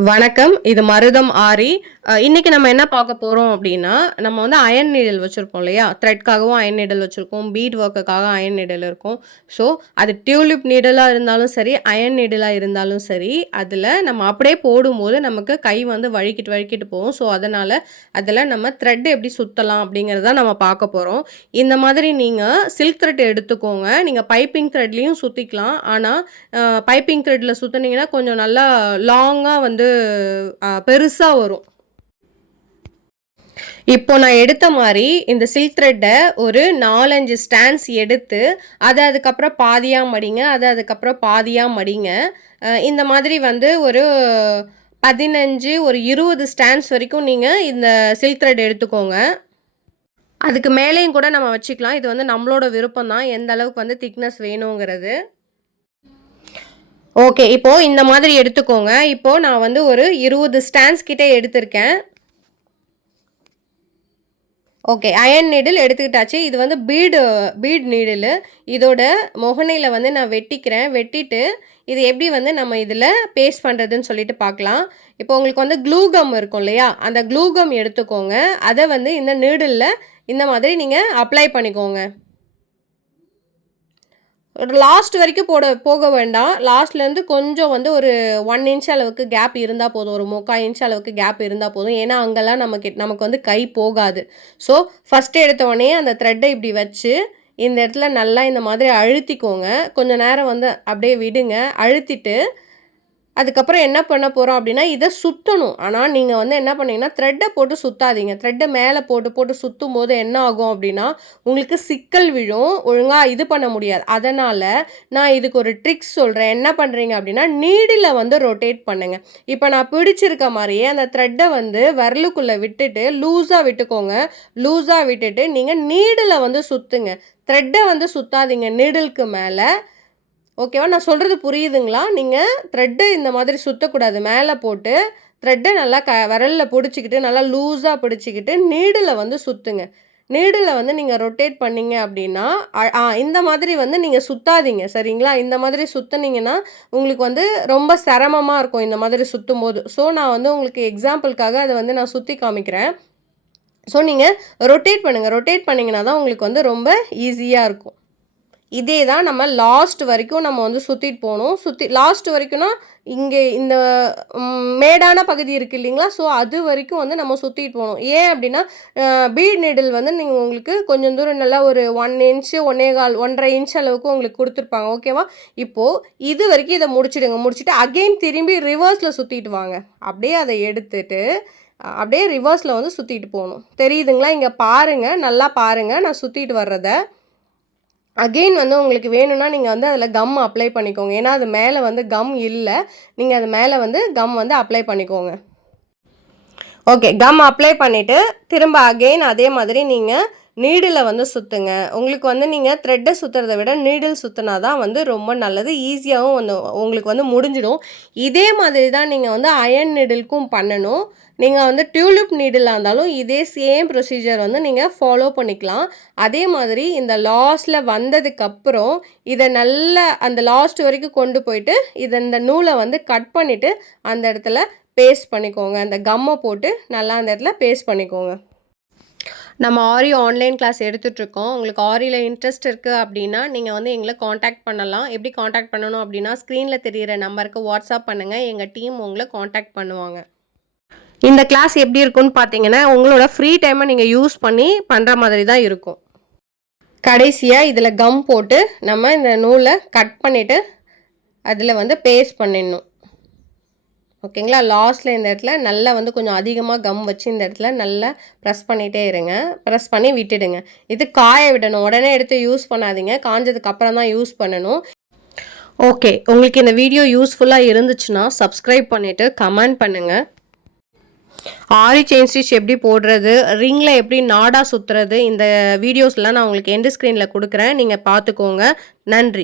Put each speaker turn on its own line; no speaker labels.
வணக்கம் இது மருதம் ஆரி. இன்றைக்கி இன்னைக்கு நம்ம என்ன பார்க்க போகிறோம் அப்படின்னா நம்ம வந்து அயன் நீடல் வச்சுருப்போம் இல்லையா? த்ரெட்காகவும் அயன் நீடல் வச்சுருக்கோம் பீட் ஒர்க்குக்காக அயன் நீடல் இருக்கும். ஸோ அது டியூலிப் நீடலாக இருந்தாலும் சரி அயன் நீடலாக இருந்தாலும் சரி அதில் நம்ம அப்படியே போடும்போது நமக்கு கை வந்து வழுக்கிட்டு வழுக்கிட்டு போகும். ஸோ அதனால் அதில் நம்ம த்ரெட் எப்படி சுற்றலாம் அப்படிங்கிறத நம்ம பார்க்க போகிறோம் இந்த மாதிரி நீங்கள் சில்க் த்ரெட் எடுத்துக்கோங்க. நீங்கள் பைப்பிங் த்ரெட்லேயும் சுற்றிக்கலாம் ஆனால் பைப்பிங் த்ரெட்டில் சுற்றுனீங்கன்னா கொஞ்சம் நல்லா லாங்காக வந்து பெருசாக வரும். இப்போ நான் எடுத்த மாதிரி இந்த சில்க் த்ரெட்டை ஒரு நாலஞ்சு ஸ்டாண்ட்ஸ் எடுத்து அதை அதுக்கப்புறம் பாதியாக மடிங்க அதை அதுக்கப்புறம் பாதியாக மடிங்க. இந்த மாதிரி வந்து ஒரு பதினஞ்சு ஒரு இருபது ஸ்டாண்ட்ஸ் வரைக்கும் நீங்கள் இந்த சில்க் த்ரெட் எடுத்துக்கோங்க. அதுக்கு மேலேயும் கூட நம்ம வச்சுக்கலாம். இது வந்து நம்மளோட விருப்பம் தான் எந்த அளவுக்கு வந்து திக்னஸ் வேணுங்கிறது. ஓகே இப்போ இந்த மாதிரி எடுத்துக்கோங்க. இப்போ நான் வந்து ஒரு இருபது ஸ்டாண்ட்ஸ் கிட்ட எடுத்திருக்கேன். ஓகே அயன் நீடில் எடுத்துக்கிட்டாச்சு. இது வந்து பீடு பீட் நீடில் இதோட முகனையில் வந்து நான் வெட்டிக்கிறேன். வெட்டிட்டு இது எப்படி வந்து நம்ம இதில் பேஸ்ட் பண்ணுறதுன்னு சொல்லிட்டு பார்க்கலாம். இப்போ உங்களுக்கு வந்து க்ளூகம் இருக்கும் இல்லையா? அந்த க்ளூகம் எடுத்துக்கோங்க. அதை வந்து இந்த நீடலில் இந்த மாதிரி நீங்கள் அப்ளை பண்ணிக்கோங்க. ஒரு லாஸ்ட் வரைக்கும் போட போக வேண்டாம். லாஸ்ட்லேருந்து கொஞ்சம் வந்து ஒரு ஒன் இன்ச் அளவுக்கு கேப் இருந்தால் போதும். ஒரு முக்கால் இன்ச் அளவுக்கு கேப் இருந்தால் போதும். ஏன்னா அங்கெல்லாம் நமக்கு நமக்கு வந்து கை போகாது. ஸோ ஃபஸ்ட்டு எடுத்த உடனே அந்த த்ரெட்டை இப்படி வச்சு இந்த இடத்துல நல்லா இந்த மாதிரி அழுத்திக்கோங்க. கொஞ்சம் நேரம் வந்து அப்படியே விடுங்க. அழுத்திட்டு அதுக்கப்புறம் என்ன பண்ண போகிறோம் அப்படின்னா இதை சுற்றணும் ஆனால் நீங்கள் வந்து என்ன பண்ணீங்கன்னா த்ரெட்டை போட்டு சுற்றாதீங்க த்ரெட்டை மேலே போட்டு போட்டு சுற்றும் போது என்ன ஆகும் அப்படின்னா உங்களுக்கு சிக்கல் விழும். ஒழுங்காக இது பண்ண முடியாது. அதனால் நான் இதுக்கு ஒரு ட்ரிக்ஸ் சொல்கிறேன் என்ன பண்ணுறீங்க அப்படின்னா நீடில் வந்து ரொட்டேட் பண்ணுங்க. இப்போ நான் பிடிச்சிருக்க மாதிரியே அந்த த்ரெட்டை வந்து விரலுக்குள்ளே விட்டுட்டு லூஸாக விட்டுக்கோங்க. லூஸாக விட்டுட்டு நீங்கள் நீடில் வந்து சுற்றுங்க த்ரெட்டை வந்து சுற்றாதீங்க நீடிலுக்கு மேலே ஓகேவா நான் சொல்கிறது புரியுதுங்களா? நீங்கள் த்ரெட்டு இந்த மாதிரி சுற்றக்கூடாது மேலே போட்டு த்ரெட்டை நல்லா க விரலில் பிடிச்சிக்கிட்டு நல்லா லூஸாக பிடிச்சிக்கிட்டு நீடில் வந்து சுற்றுங்க நீடில் வந்து நீங்கள் ரொட்டேட் பண்ணீங்க அப்படின்னா அ- ஆ இந்த மாதிரி வந்து நீங்கள் சுற்றாதீங்க சரிங்களா? இந்த மாதிரி சுற்றுனீங்கன்னா உங்களுக்கு வந்து ரொம்ப சிரமமாக இருக்கும் இந்த மாதிரி சுற்றும் போது ஸோ நான் வந்து உங்களுக்கு எக்ஸாம்பிளுக்காக அதை வந்து நான் சுற்றி காமிக்கிறேன். ஸோ நீங்கள் ரொட்டேட் பண்ணுங்கள் ரொட்டேட் பண்ணிங்கன்னா தான் உங்களுக்கு வந்து ரொம்ப ஈஸியாக இருக்கும். இதே தான் நம்ம லாஸ்ட் வரைக்கும் நம்ம வந்து சுற்றிட்டு போகணும். சுற்றி லாஸ்ட் வரைக்கும்னா இங்கே இந்த மேடான பகுதி இருக்குது இல்லைங்களா? ஸோ அது வரைக்கும் வந்து நம்ம சுற்றிட்டு போகணும். ஏன் அப்படின்னா பீட் நீடில் வந்து நீங்கள் உங்களுக்கு கொஞ்சம் தூரம் நல்லா ஒரு ஒன் இன்ச்சு ஒன்னே கால் ஒன்றரை இன்ச் அளவுக்கு உங்களுக்கு கொடுத்துருப்பாங்க. ஓகேவா இப்போது இது வரைக்கும் இதை முடிச்சிடுங்க. முடிச்சுட்டு அகெயின் திரும்பி ரிவர்ஸில் சுற்றிட்டு வாங்க. அப்படியே அதை எடுத்துட்டு அப்படியே ரிவர்ஸில் வந்து சுற்றிட்டு போகணும். தெரியுதுங்களா? இங்கே பாருங்கள் நல்லா பாருங்கள் நான் சுற்றிட்டு வர்றதை. அகெயின் வந்து உங்களுக்கு வேணும்னா நீங்கள் வந்து அதில் கம் அப்ளை பண்ணிக்கோங்க. ஏன்னா அது மேலே வந்து கம் இல்லை. நீங்கள் அது மேலே வந்து கம் வந்து அப்ளை பண்ணிக்கோங்க. ஓகே கம் அப்ளை பண்ணிவிட்டு திரும்ப அகெயின் அதே மாதிரி நீங்கள் நீடில் வந்து சுற்றுங்க உங்களுக்கு வந்து நீங்கள் த்ரெட்டை சுற்றுறதை விட நீடில் சுற்றினா தான் வந்து ரொம்ப நல்லது. ஈஸியாகவும் வந்து உங்களுக்கு வந்து முடிஞ்சிடும். இதே மாதிரி தான் நீங்கள் வந்து அயன் நீடிலுக்கும் பண்ணணும். நீங்கள் வந்து டியூலிப் நீடிலாக இருந்தாலும் இதே சேம் ப்ரொசீஜர் வந்து நீங்கள் ஃபாலோ பண்ணிக்கலாம். அதே மாதிரி இந்த லாஸ்டில் வந்ததுக்கப்புறம் இதை நல்லா அந்த லாஸ்ட் வரைக்கும் கொண்டு போயிட்டு இதை இந்த நூலை வந்து கட் பண்ணிவிட்டு அந்த இடத்துல பேஸ்ட் பண்ணிக்கோங்க. அந்த கம்மை போட்டு நல்லா அந்த இடத்துல பேஸ்ட் பண்ணிக்கோங்க. நம்ம ஆரி ஆன்லைன் கிளாஸ் எடுத்துட்ருக்கோம் உங்களுக்கு ஆரியில் இன்ட்ரெஸ்ட் இருக்குது அப்படின்னா நீங்கள் வந்து எங்களை காண்டாக்ட் பண்ணலாம். எப்படி காண்டாக்ட் பண்ணணும் அப்படின்னா ஸ்க்ரீனில் தெரியிற நம்பருக்கு வாட்ஸ்அப் பண்ணுங்கள் எங்கள் டீம் உங்களை காண்டாக்ட் பண்ணுவாங்க. இந்த கிளாஸ் எப்படி இருக்கும்னு பார்த்தீங்கன்னா உங்களோட ஃப்ரீ டைமை நீங்கள் யூஸ் பண்ணி பண்ணுற மாதிரி தான் இருக்கும். கடைசியாக இதில் கம் போட்டு நம்ம இந்த நூலை கட் பண்ணிவிட்டு அதில் வந்து பேஸ்ட் பண்ணிடணும். ஓகேங்களா? லாஸ்ட்டில் இந்த இடத்துல நல்லா வந்து கொஞ்சம் அதிகமாக கம் வச்சு இந்த இடத்துல நல்லா ப்ரெஸ் பண்ணிகிட்டே இருங்க. ப்ரெஸ் பண்ணி விட்டுடுங்க. இது காய விடணும். உடனே எடுத்து யூஸ் பண்ணாதீங்க. காஞ்சதுக்கு அப்புறம் தான் யூஸ் பண்ணணும். ஓகே. உங்களுக்கு இந்த வீடியோ யூஸ்ஃபுல்லாக இருந்துச்சுன்னா சப்ஸ்கிரைப் பண்ணிவிட்டு கமெண்ட் பண்ணுங்கள் ஆரி செயின் ஸ்டிச் எப்படி போடுறது? ரிங்கில் எப்படி நாடா சுற்றுறது இந்த வீடியோஸ்லாம் நான் உங்களுக்கு எண்டு ஸ்க்ரீனில் கொடுக்குறேன். நீங்கள் பார்த்துக்கோங்க. நன்றி.